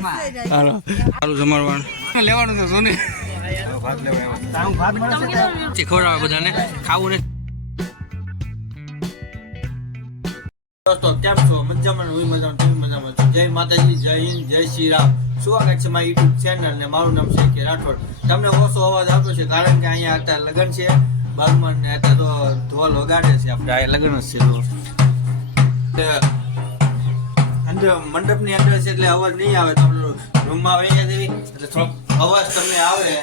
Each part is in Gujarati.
હાલો સારું જમાડવાનું લેવાનું છે સોને ખવડાવે બધાને ખાવું ને દોસ્તો કેમ છો મજામાં હું મજામાં તમે મજામાં છો જય માતાજી જય હિન્દ જય શ્રી રામ સ્વાગત છે મારી યુટ્યુબ ચેનલ ને મારું નામ છે કે રાઠોડ તમને ઓછો અવાજ આવતો છે કારણ કે અહીંયા અત્યારે લગ્ન છે બાગમાં ને અત્યારે તો ઢોલ વગાડે છે આપણે આ લગ્ન જ છે અંદર મંડપની અંદર છે એટલે અવાજ નહીં આવે તો રૂમમાં વહી જવી એટલે થોડોક અવાજ તમને આવે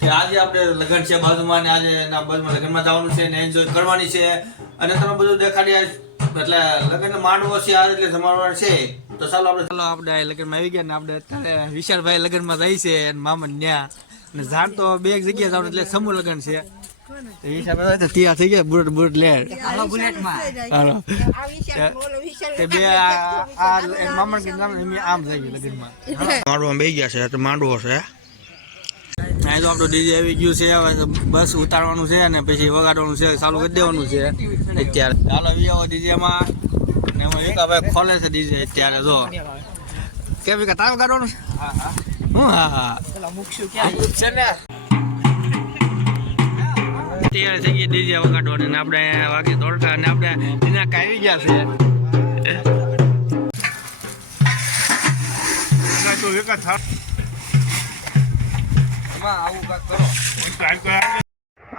કે આજે આપણે લગ્ન છે બાજુમાં ને આજે એના બાજુમાં લગ્નમાં જવાનું છે ને એન્જોય કરવાની છે અને તમે બધું દેખાડી એટલે લગ્ન માંડવો છે આ એટલે જમાડવાનું છે તો ચાલો આપણે લગ્નમાં આવી ગયા ને આપણે અત્યારે વિશાલભાઈ લગ્નમાં જાય છે અને મામા ન્યા ને જાણ તો બે એક જગ્યાએ જવાનું એટલે સમૂહ લગ્ન છે વિશાલભાઈ તો તૈયાર થઈ ગયા બુલેટ લે હાલો બુલેટમાં હાલો તે બે આ મામા કે આમ થઈ ગયું લગ્નમાં માંડવામાં બેસી ગયા છે તો માંડવો છે અહીં તો આપણું ડીજે આવી ગયું છે હવે બસ ઉતારવાનું છે અને પછી વગાડવાનું છે ચાલુ કરી દેવાનું છે અત્યારે ચાલો વિયો ડીજેમાં ને વિકાભાઈ ખોલે છે ડીજે અત્યારે જો કેમ વિકા તારે વગાડવાનું છે હા તૈયાર થઈ ગઈ ડીજે વગાડવાની ને આપણે વાગે દોડકા ને આપણે એના કાવી ગયા છે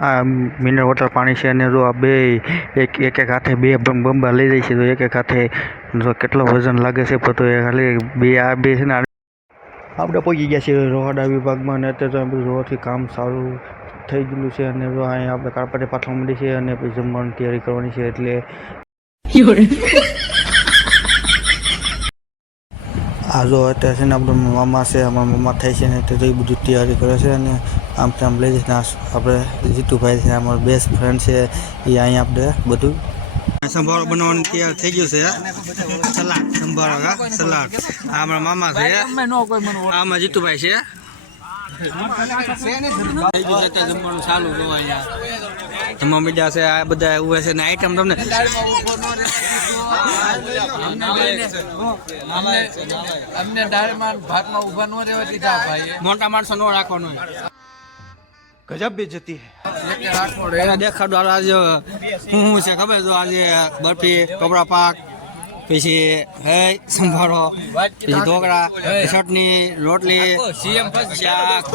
આ મિનરલ વોટર પાણી છે અને જો આ બે એક હાથે બે બંબા લઈ જાય છે તો એક હાથે જો કેટલો વજન લાગે છે તો એ ખાલી બે આ બે છે ને આપણે પહોંચી ગયા છીએ રોહડા વિભાગમાં અને અત્યારે તો રોડથી કામ સારું થઈ ગયેલું છે અને જો અહીં આપણે કારપાટે પાથરવા માંડી છે અને પછી જમવાની તૈયારી કરવાની છે એટલે આ જો અત્યારે છે ને આપણે મામા છે અમારા મામા થાય છે ને તે એ બધું તૈયારી કરે છે અને આમ તેમ લઈ જઈને આપણે જીતુભાઈ છે અમારો બેસ્ટ ફ્રેન્ડ છે એ અહીંયા આપણે બધું સંભારો બનાવવાનું તૈયાર થઈ ગયું છે સલાડ સંભારો સલાડ આ અમારા મામા છે આમાં જીતુભાઈ છે જમવાનું ચાલુ જમવા મીડિયા છે આ બધા ઉભા છે ને આઈટમ તમને મોટા માણસો નો રાખવાનો ગજબ બેજતી દેખાડો આજે શું છે ખબર જો આજે બરફી કપડા પાક પછી સંભારો પછી ઢોકળા ચટણી રોટલી શાક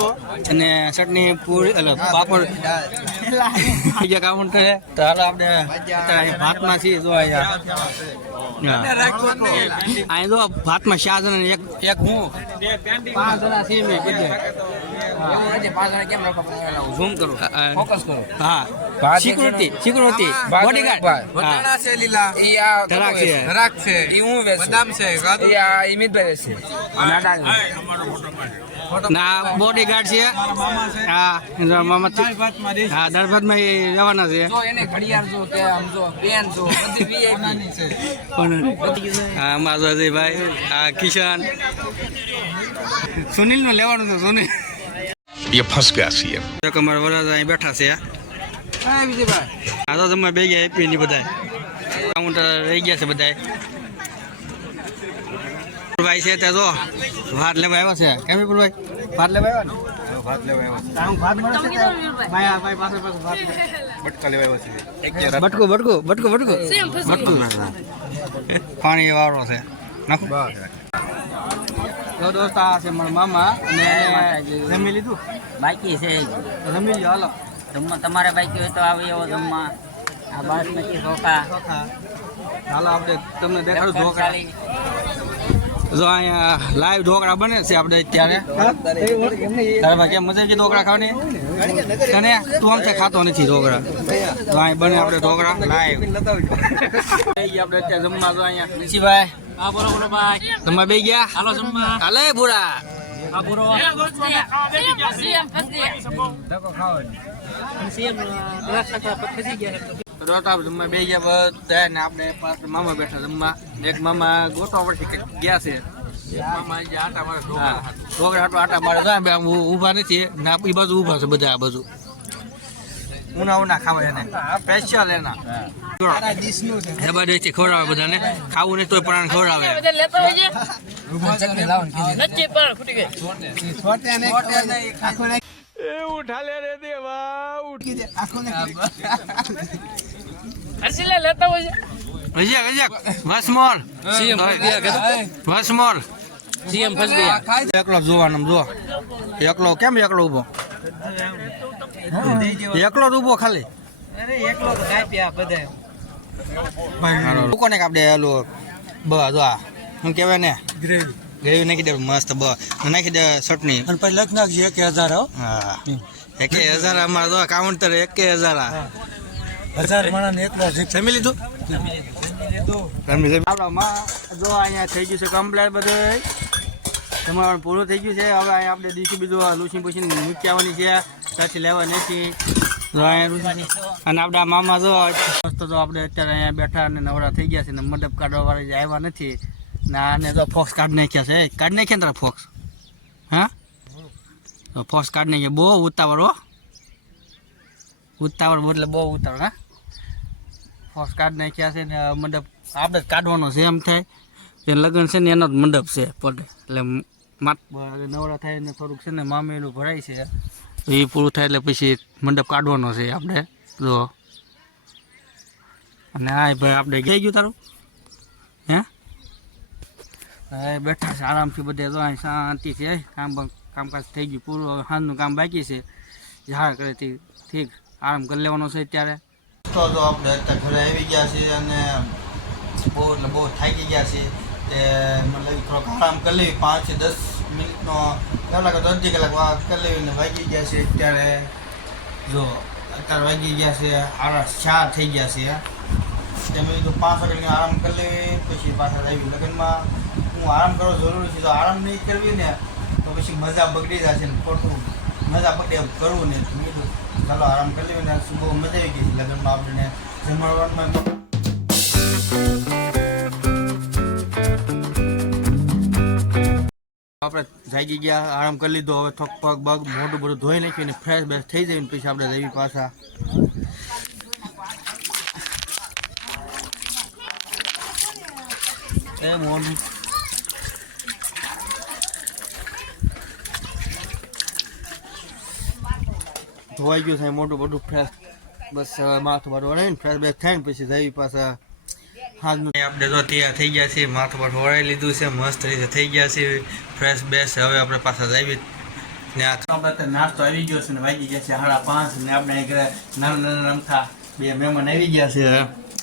અને ચટણી પૂરી એટલે પાપડ બીજા કામ છે તો હાલો આપણે ભાતમાં છીએ જો અહીંયા જો ભાતમાં 4 જણા એક હું 5 જણા છીએ મેં કીધું 5 જણા કેમ રાખો ઝૂમ કરો ફોકસ કરો હા સિક્યુરિટી બોડીગાર્ડ વટાણા છે લીલા ઈ આ ધરાક છે ઈ હું વેચ બદામ છે ઈ આ ઇમિતભાઈ છે ના બોડીગાર્ડ છે હા મામા હા દાળ ભાતમાં રહેવાના છે જો એને ઘડિયાળ જો કે આમ જો પેન જો બધી વીઆઈપી છે પણ હા મારા ભાઈ આ કિશન સુનિલ નું લેવાનું છે સુનિલ ये फंस गया सी એક અમારા વરરાજા અહીં બેઠા છે હા વિજયભાઈ આ તો તમે બે ગયા એપી ની બધા કાઉન્ટર રહી ગયા છે બધા ભાઈ છે તે જો ભાત લેવા આવ્યો છે કેમ ભાઈ ભાત લેવા આવ્યો ને ભાત લેવા આવ્યો ભાત મળે છે ભાઈ પાસે ભાત બટકા લેવા આવ્યો છે બટકું પાણી વાળો છે નાખો દોસ્ત આ છે મારા મામા અને જમી લીધું બાકી છે જમી લ્યો હાલો જમવા તમારે બાકી હોય તો આવે એવો જમવા આ બાસમતી ચોખા હાલો આપણે તમને દેખાડું ઢોકળા જો અહીંયા લાઈવ ઢોકળા બને છે આપણે અત્યારે તારે કેમ મજા છે ઢોકળા ખાવાની તને તું આમ ખાતો નથી ઢોકળા તો અહીં બને આપણે ઢોકળા લાઈવ આપણે અત્યારે જમવા તો અહીંયા ઋષિભાઈ હા બોલો ભાઈ જમવા બે ગયા હાલો જમવા હાલે બુરા હા બોલો જમવા બે ગયા બધા ને આપણે મામા બેઠા જમવા એક મામા ગોતવા પડશે ગયા છે ઢોકળા આટા મારે ઉભા નથી ના એ બાજુ ઉભા છે બધા આ બાજુ ઉના ખાવા એને સ્પેશિયલ એના જબરદસ્તી ખવડાવે બધાને ખાવું નહીં તોય પણ ખવડાવે એકલો જોવાનું જો એકલો કેમ એકલો ઉભો એકલો જ ઉભો ખાલી કોને આપણે એલું બ જો શું કહેવાય ને ગ્રેવી નાખી દે મસ્ત બ નાખી દે ચટણી અને પછી લખ નાખજો 1000 હા 1000 અમારે જો કાઉન્ટર 1000 1000 માણસને એકલા જમી લીધું જો અહીંયા થઈ ગયું છે કમ્પ્લેટ બધું તમારું પૂરું થઈ ગયું છે હવે અહીંયા આપણે દીશું બીજું લૂસી પૂછી મૂકી આવવાની છે ત્યાંથી લેવા નથી અને આપણા મામા જો મસ્ત તો આપણે અત્યારે અહીંયા બેઠા અને નવરા થઈ ગયા છે ને મંડપ કાઢવા વાળા જે આવ્યા નથી ને આને તો ફોક્સ કાઢી નાખ્યા છે કાઢી નાખ્યા ને તારા ફોક્સ હા તો ફોક્સ કાઢી નાખ્યા બહુ ઉતાવળ એટલે બહુ ઉતાવળ હા ફોક્સ કાઢી નાખ્યા છે ને મંડપ આપણે કાઢવાનો છે એમ થાય એ લગ્ન છે ને એનો જ મંડપ છે પડે એટલે નવરા થાય ને થોડુંક છે ને મામેલું ભરાય છે એ પૂરું થાય એટલે પછી મંડપ કાઢવાનો છે આપણે જો અને હા ભાઈ આપણે ગઈ ગયું તારું હે હા બેઠા છે આરામથી બધે જો શાંતિ છે કામકાજ થઈ ગયું પૂરું સાંજનું કામ બાકી છે ઝાડ કરે ઠીક આરામ કરી લેવાનો છે અત્યારે તો આપણે અત્યારે ઘરે આવી ગયા છીએ અને બહુ થાકી ગયા છીએ તે મતલબ થોડોક આરામ કરી લેવી 5 થી 10 મિનિટનો કલાક તો અડધી કલાક કરી લેવીને વાગી ગયા છે અત્યારે જો અત્યારે વાગી ગયા છે 4 થઈ ગયા છે તેમ તો 5 વાગે આરામ કરી લેવી પછી પાછા આવી લગ્નમાં હું આરામ કરવો જરૂરી છે તો આરામ નહીં કરવી ને તો પછી મજા બગડી જશે ને ખોટું મજા બગડે કરવું ને કીધું ચાલો આરામ કરી લેવી ને બહુ મજા આવી ગઈ લગ્નમાં આપણને જમણવારમાં આપણે જાગી ગયા આરામ કરી લીધો હવે થોક પગ બગ મોઢું બધું ધોઈ નાખ્યું ને ફ્રેશ બેશ થઈ જાય ને પછી આપણે જઈએ પાછા એ મોઢું ધોવાઈ ગયું છે મોઢું બધું ફ્રેશ બસ માથું બારું વળે ને ફ્રેશ બેશ થાય ને પછી જઈએ પાછા હાજનું આપણે તો તૈયાર થઈ ગયા છીએ માથું બાર વળાઈ લીધું છે મસ્ત રીતે થઈ ગયા છે ફ્રેશ બેસ હવે આપણે પાછા જઈએ ને આપણે નાસ્તો આવી ગયો છે ને વાગી ગયા છે 5:30 ને આપણે ઘરે નાના રમતા 2 મહેમાન આવી ગયા છે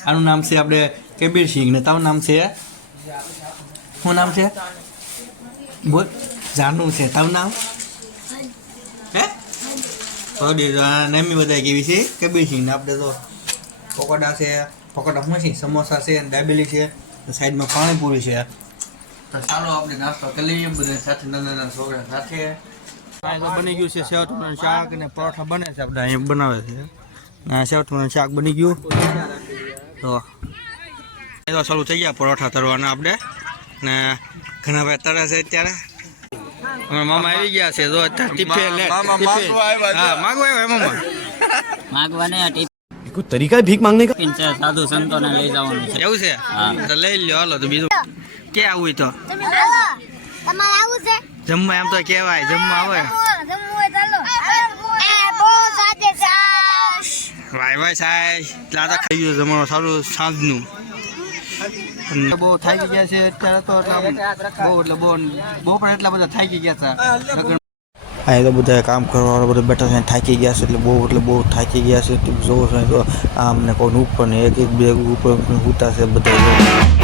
આનું નામ છે આપણે કબીરસિંહ ને તારું નામ છે શું નામ છે બોલ જાનું છે તારું નામ હે નેમી બધા કેવી છે કબીરસિંહ ને આપણે તો પકોડા છે પકોડા શું છે સમોસા છે અને દાબેલી છે સાઈડમાં પાણીપુરી છે તો ચાલો આપણે નાસ્તો કરી લઈએ બધા સાથે નાના છોકરા સાથે બની ગયું છે સેવ ટમેટાનું શાક અને પરોઠા બને છે આપણે અહીંયા બનાવે છે સેવ ટમેટાનું શાક બની ગયું તો ચાલુ થઈ ગયા પરોઠા તરવાના આપણે ને ઘણા ભાઈ તરે છે અત્યારે મામા આવી ગયા છે જો અત્યારે ટીપે લે હા માગવા આવ્યા મામા માગવાને કોઈ તરીકા ભીખ માંગને કા સાધુ સંતોને લઈ જવાનું છે એવું છે તો લઈ લ્યો હાલો તો બીજું કે આવું તો તમારે આવું છે જમવા એમ તો કહેવાય જમવા આવે વાય વાય સાહેબ લાતા ખાઈ ગયું તમારું સારું સાંજનું બહુ થાકી ગયા છે અત્યારે તો બહુ પણ એટલા બધા થાકી ગયા હતા અહીં તો બધા કામ કરવાવાળા બધા બેઠા છે થાકી ગયા છે એટલે બહુ થાકી ગયા છે જોવો છો તો આમને કોઈ ઉપર ને એક બેગ ઉપર ઉતા છે બધા